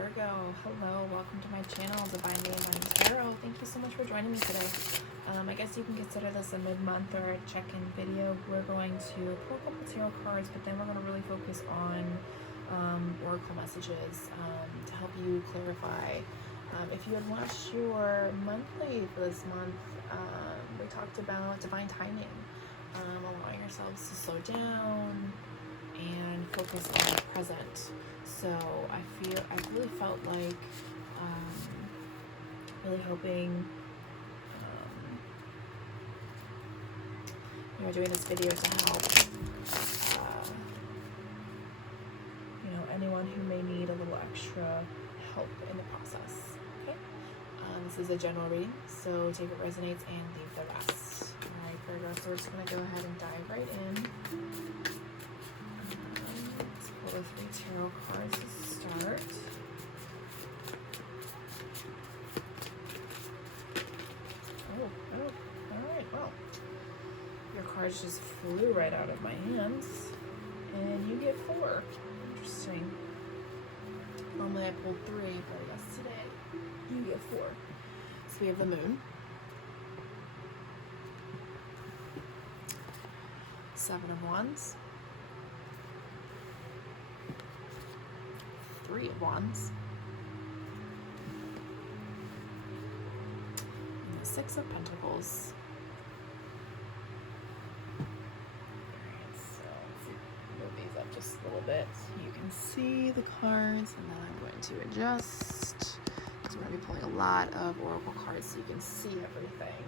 Virgo, hello, welcome to my channel, Divine Name Tarot. Thank you so much for joining me today. I guess you can consider this a mid-month or a check-in video. We're going to pull a couple tarot cards, but then we're going to really focus on oracle messages to help you clarify. If you had watched your monthly for this month, we talked about divine timing, allowing yourselves to slow down and focus on the present. So I really felt like really hoping doing this video to help anyone who may need a little extra help in the process. Okay, this is a general reading, so take what resonates and leave the rest. All right, Virgo, so we're just going to go ahead and dive right in. Let's pull the 3 tarot cards to start. Oh, all right, well, your cards just flew right out of my hands, and you get 4. Interesting. Normally I pulled 3, but I guess today you get 4. So we have the moon, 7 of Wands, 3 of Wands, and the 6 of Pentacles. Just a little bit so you can see the cards, and then I'm going to adjust because we're going to be pulling a lot of oracle cards so you can see everything.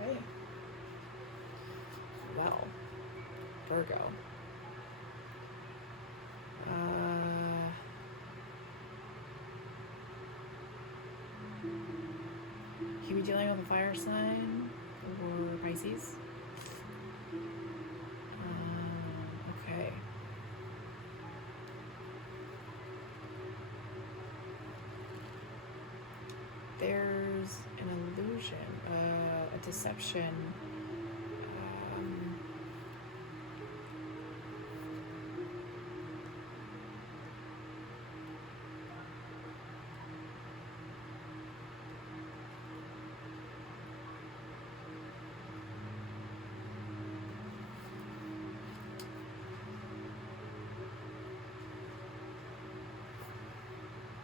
Okay. Well, Virgo. You be dealing with a fire sign or Pisces? Okay. There's an illusion, a deception.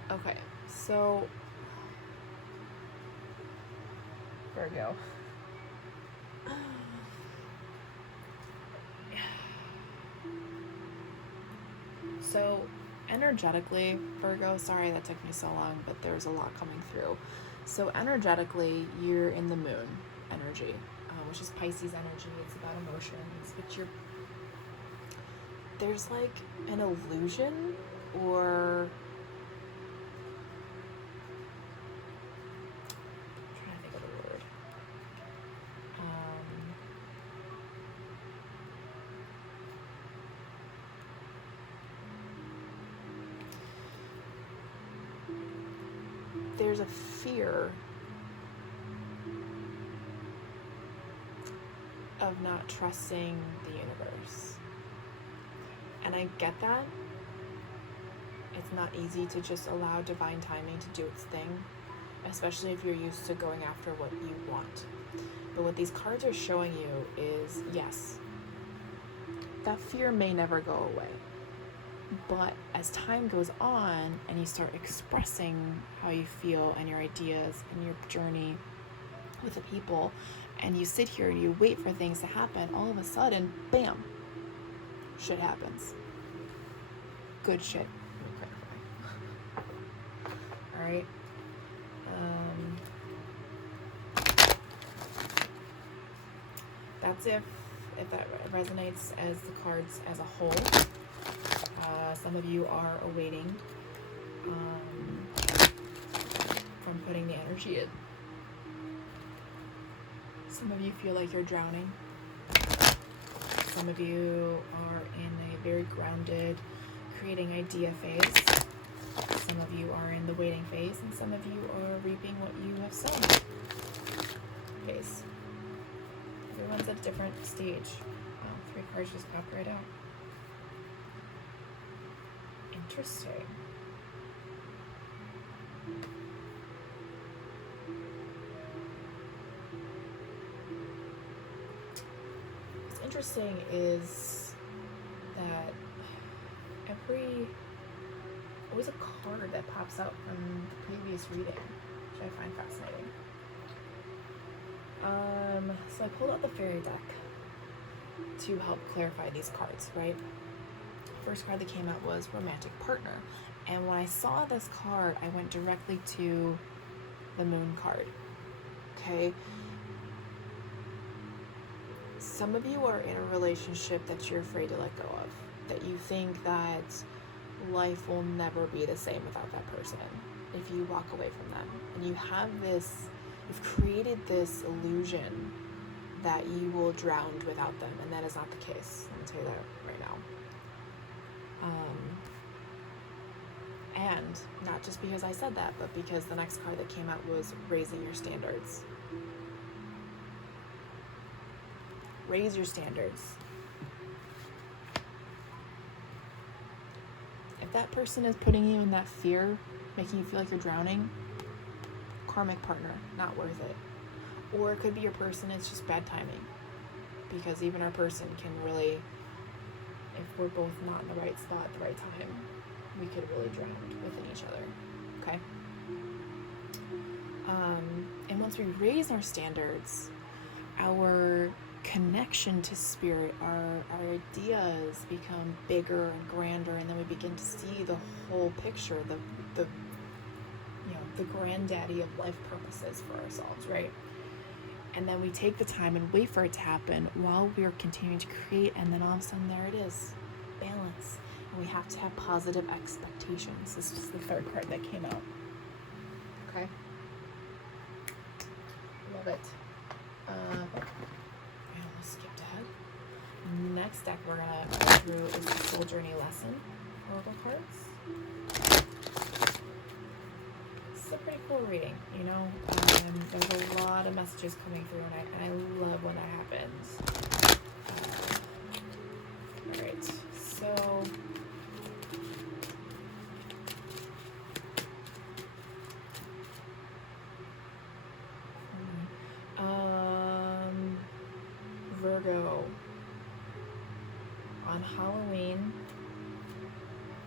Okay, so Virgo. So energetically, Virgo, sorry that took me so long, but there's a lot coming through. So energetically, you're in the moon energy, which is Pisces energy. It's about emotions, but there's like an illusion or there's a fear of not trusting the universe. And I get that. It's not easy to just allow divine timing to do its thing, especially if you're used to going after what you want. But what these cards are showing you is, yes, that fear may never go away. But as time goes on and you start expressing how you feel and your ideas and your journey with the people, and you sit here and you wait for things to happen, all of a sudden, bam, shit happens. Good shit. All right. That's if that resonates as the cards as a whole. Some of you are awaiting from putting the energy in. Some of you feel like you're drowning. Some of you are in a very grounded, creating idea phase. Some of you are in the waiting phase, and some of you are reaping what you have sown phase. Everyone's at a different stage. 3 cards just popped right out. Interesting. interesting is that always a card that pops out from the previous reading, which I find fascinating. So I pulled out the fairy deck to help clarify these cards, right? First card that came out was romantic partner. And when I saw this card, I went directly to the moon card. Okay? Some of you are in a relationship that you're afraid to let go of, that you think that life will never be the same without that person if you walk away from them. And you've created this illusion that you will drown without them, and that is not the case. I'm going to tell you that right now. And not just because I said that, but because the next card that came out was raising your standards. Raise your standards. If that person is putting you in that fear, making you feel like you're drowning, karmic partner, not worth it. Or it could be your person, it's just bad timing. Because even our person can really, if we're both not in the right spot at the right time, we could really drown within each other. Okay? And once we raise our standards, our connection to spirit, our ideas become bigger and grander, and then we begin to see the whole picture, the granddaddy of life purposes for ourselves, right? And then we take the time and wait for it to happen while we're continuing to create, and then all of a sudden there it is, balance. And we have to have positive expectations. This is the third card that came out. Okay? Love it. I almost skipped ahead. Next deck we're going to go through is the Soul Journey Lesson Oracle cards. It's a pretty cool reading, you know. There's a lot of messages coming through, and I love when that happens. Alright, so Virgo, on Halloween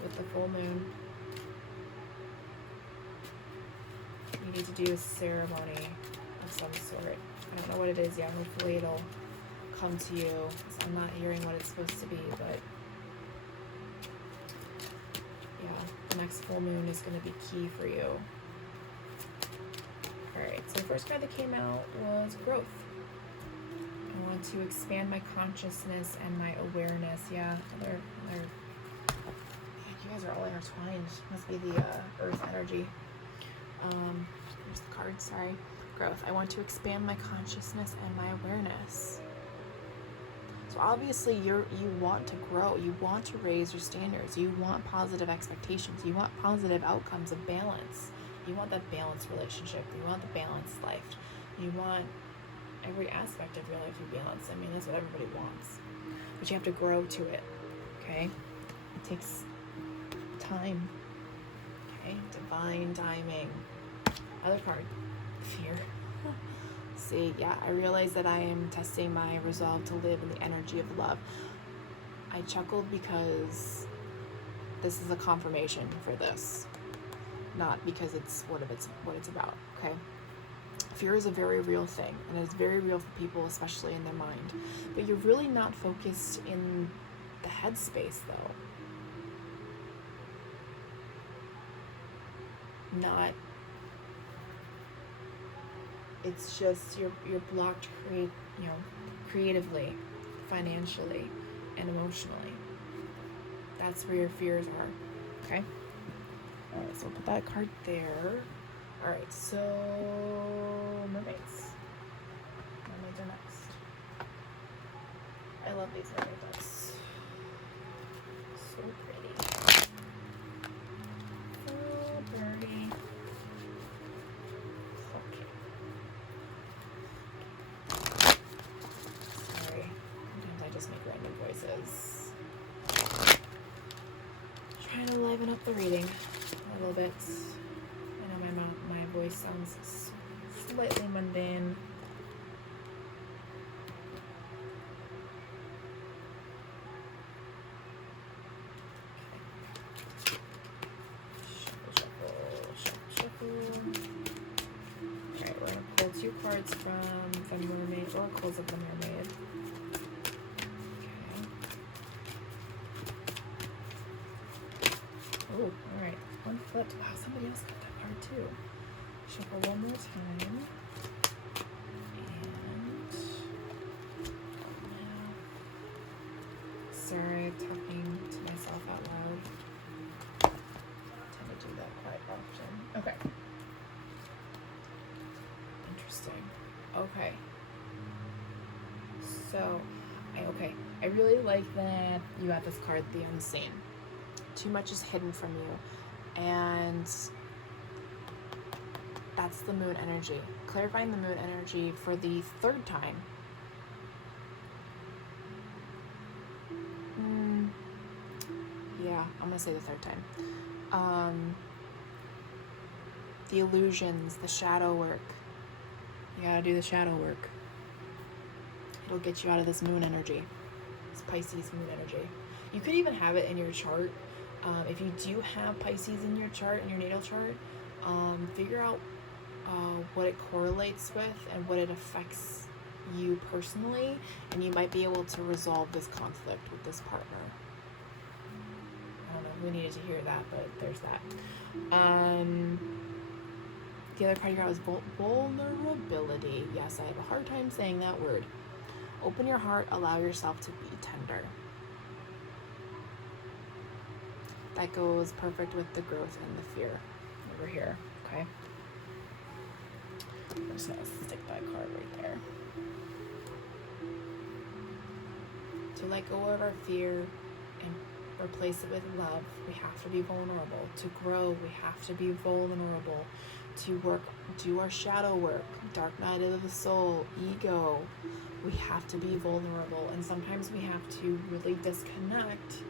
with the full moon, you need to do a ceremony of some sort. I don't know what it is yet. Hopefully it'll come to you. So I'm not hearing what it's supposed to be, but yeah, the next full moon is going to be key for you. Alright, so the first card that came out was growth. I want to expand my consciousness and my awareness. Yeah, man, you guys are all intertwined. Must be the earth energy. Here's the card, sorry. Growth. I want to expand my consciousness and my awareness. So obviously you want to grow. You want to raise your standards. You want positive expectations. You want positive outcomes of balance. You want that balanced relationship. You want the balanced life. You want every aspect of your life to be balanced. I mean, that's what everybody wants. But you have to grow to it, okay? It takes time, okay? Divine timing. Other card, fear. See, yeah, I realize that I am testing my resolve to live in the energy of love. I chuckled because this is a confirmation for this, not because it's what it's about, okay? Fear is a very real thing, and it's very real for people, especially in their mind. But you're really not focused in the headspace, though. Not. It's just you're blocked, creatively, financially, and emotionally. That's where your fears are. Okay. All right, so we'll put that card there. All right, so mermaids. Mermaids are next. I love these mermaid decks. So pretty. So pretty. Okay. Sorry. Sometimes I just make random voices. Trying to liven up the reading a little bit. My voice sounds slightly mundane. cards from the Mermaid, Oracles of the Mermaid. Okay. Oh, alright. One flipped. Wow, somebody else got that card too. Shuffle one more time. And now, sorry, talking to myself out loud. I tend to do that quite often. Okay. Interesting. Okay. So, I really like that you got this card, the Unseen. Too much is hidden from you, and that's the moon energy. Clarifying the moon energy for the third time. Yeah, I'm gonna say the third time. The illusions, the shadow work. You gotta do the shadow work. It'll get you out of this moon energy, this Pisces moon energy. You could even have it in your chart. If you do have Pisces in your chart, in your natal chart, figure out what it correlates with and what it affects you personally, and you might be able to resolve this conflict with this partner. I don't know who needed to hear that, but there's that. The other card you got was vulnerability. Yes, I have a hard time saying that word. Open your heart, allow yourself to be tender. That goes perfect with the growth and the fear over here, okay? I'm just gonna stick that card right there. To let go of our fear and replace it with love, we have to be vulnerable. To grow, we have to be vulnerable. To do our shadow work, dark night of the soul, ego, we have to be vulnerable. And sometimes we have to really disconnect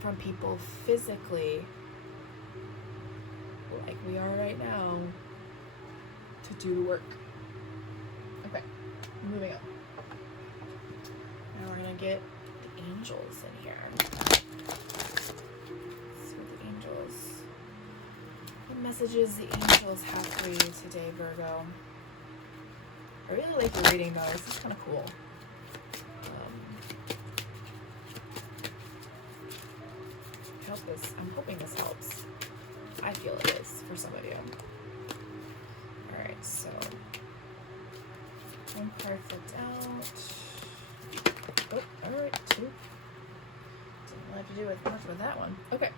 from people physically, like we are right now, to do the work. Okay, moving on. Now we're gonna get the angels in here. Let's see what the angels, what messages the angels have for you today, Virgo. I really like your reading though. This is kind of cool. I'm hoping this helps. I feel it is for some of you. Alright, so one card flipped out. Oh, alright, two. Didn't have to do much with that one. Okay.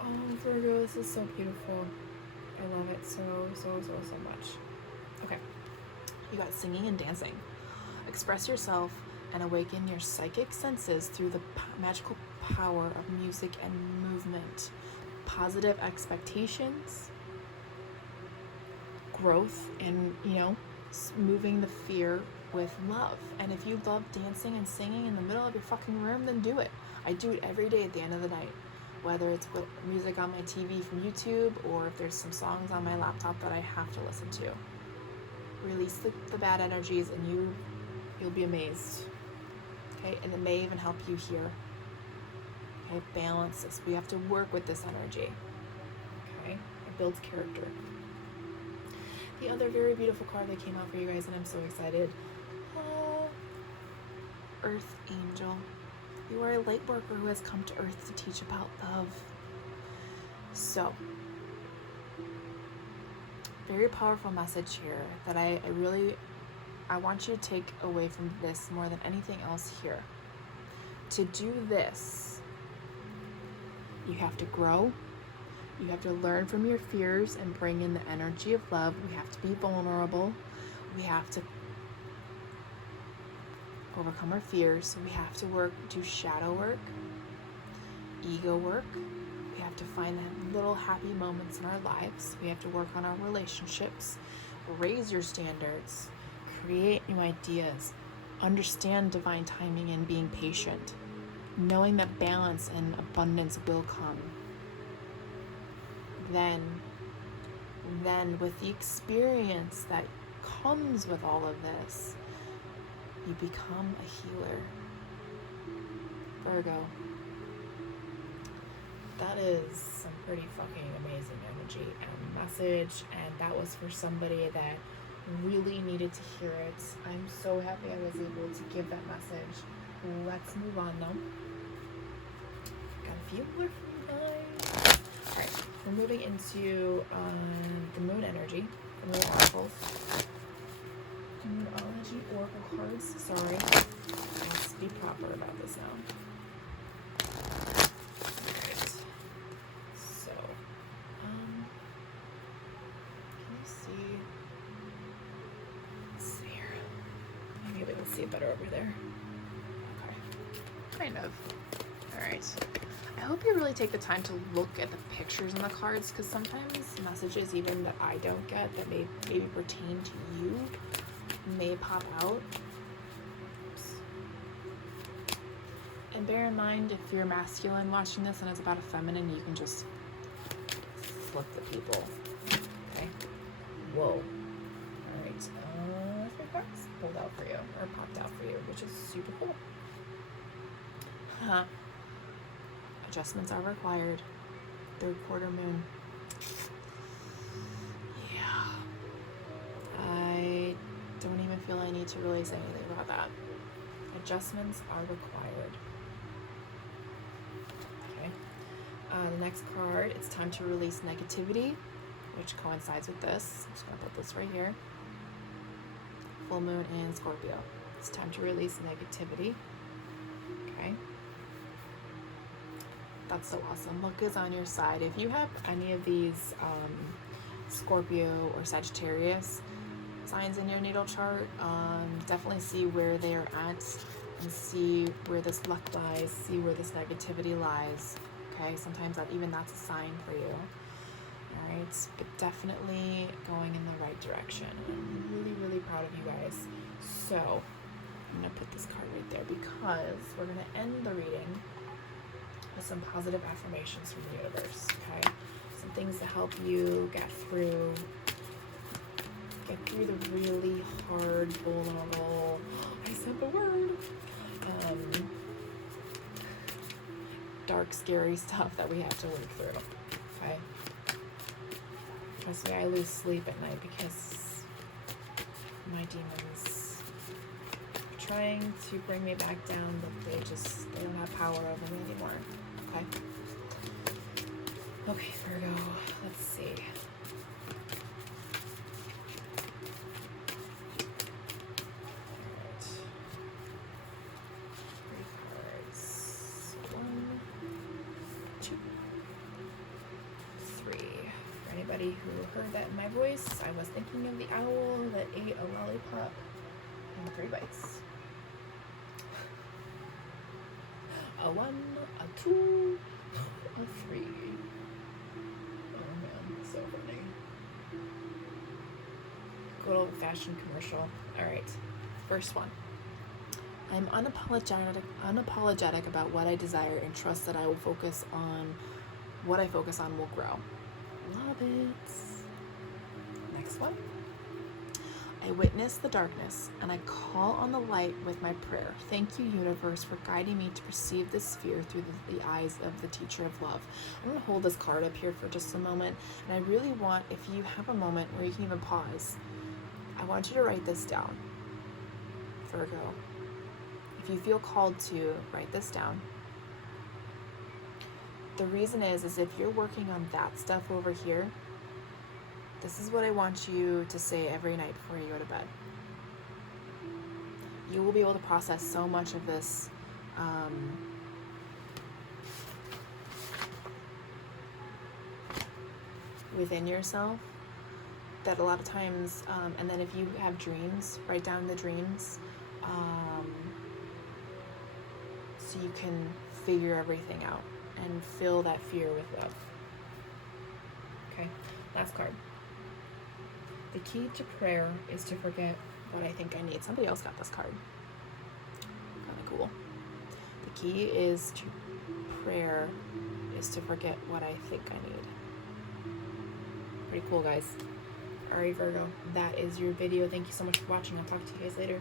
Oh, Virgo, this is so beautiful. I love it so much. Okay. You got singing and dancing. Express yourself and awaken your psychic senses through the magical power of music and movement. Positive expectations, growth, and, moving the fear with love. And if you love dancing and singing in the middle of your fucking room, then do it. I do it every day at the end of the night, whether it's with music on my TV from YouTube or if there's some songs on my laptop that I have to listen to. Release the bad energies and you'll be amazed. Okay, and it may even help you hear. Okay, balance this. We have to work with this energy. Okay, it builds character. The other very beautiful card that came out for you guys, and I'm so excited. Earth Angel. You are a light worker who has come to Earth to teach about love. So, very powerful message here that I want you to take away from this more than anything else here. To do this, you have to grow. You have to learn from your fears and bring in the energy of love. We have to be vulnerable. We have to overcome our fears. We have to do shadow work, ego work. We have to find the little happy moments in our lives. We have to work on our relationships, raise your standards, create new ideas, understand divine timing and being patient, knowing that balance and abundance will come. Then with the experience that comes with all of this, you become a healer. Virgo, that is some pretty fucking amazing energy and message, and that was for somebody that really needed to hear it. I'm so happy I was able to give that message. Let's move on though. Got a few more for you guys. Alright, we're moving into the moon energy, the moon oracles. Moonology oracle cards. Sorry. Let's be proper about this now. Alright. So, can you see? Let's see here. Maybe we can see it better over there. Okay. Kind of. Alright. I hope you really take the time to look at the pictures in the cards, because sometimes messages even that I don't get that may maybe pertain to you may pop out. Oops. And bear in mind, if you're masculine watching this and it's about a feminine, you can just flip the people. Okay? Whoa. Alright. 3 cards pulled out for you, or popped out for you, which is super cool. Huh. Adjustments are required. 3rd quarter moon. Yeah. I don't even feel I need to really say anything about that. Adjustments are required. Okay. The next card, it's time to release negativity, which coincides with this. I'm just going to put this right here. Full moon in Scorpio. It's time to release negativity. Okay. That's so awesome. Luck is on your side. If you have any of these Scorpio or Sagittarius signs in your natal chart, definitely see where they're at and see where this luck lies, see where this negativity lies. Okay, sometimes that's a sign for you. All right, but definitely going in the right direction. I'm really, really proud of you guys. So I'm gonna put this card right there because we're gonna end the reading with some positive affirmations from the universe. Okay, some things to help you get through the really hard, vulnerable, I said the word, dark, scary stuff that we have to work through. Okay, trust me, I lose sleep at night because my demons are trying to bring me back down, but they don't have power over me anymore. Okay. Okay, Virgo, let's see. Who heard that in my voice, I was thinking of the owl that ate a lollipop and 3 bites. A 1, a 2, a 3. Oh man, so funny. Good old-fashioned commercial. Alright, first one. I'm unapologetic about what I desire and trust that I will focus on what I focus on will grow. Love it. Next one. I witness the darkness and I call on the light with my prayer. Thank you, universe, for guiding me to perceive this sphere through the eyes of the teacher of love. I'm going to hold this card up here for just a moment, and I really want, if you have a moment where you can even pause, I want you to write this down. Virgo, if you feel called to, write this down. The reason is if you're working on that stuff over here, this is what I want you to say every night before you go to bed. You will be able to process so much of this within yourself that a lot of times, and then if you have dreams, write down the dreams so you can figure everything out and fill that fear with love. Okay, last card. The key to prayer is to forget what I think I need. Somebody else got this card. Kind of cool. The key is to prayer is to forget what I think I need. Pretty cool, guys. Alright, Virgo, that is your video. Thank you so much for watching. I'll talk to you guys later.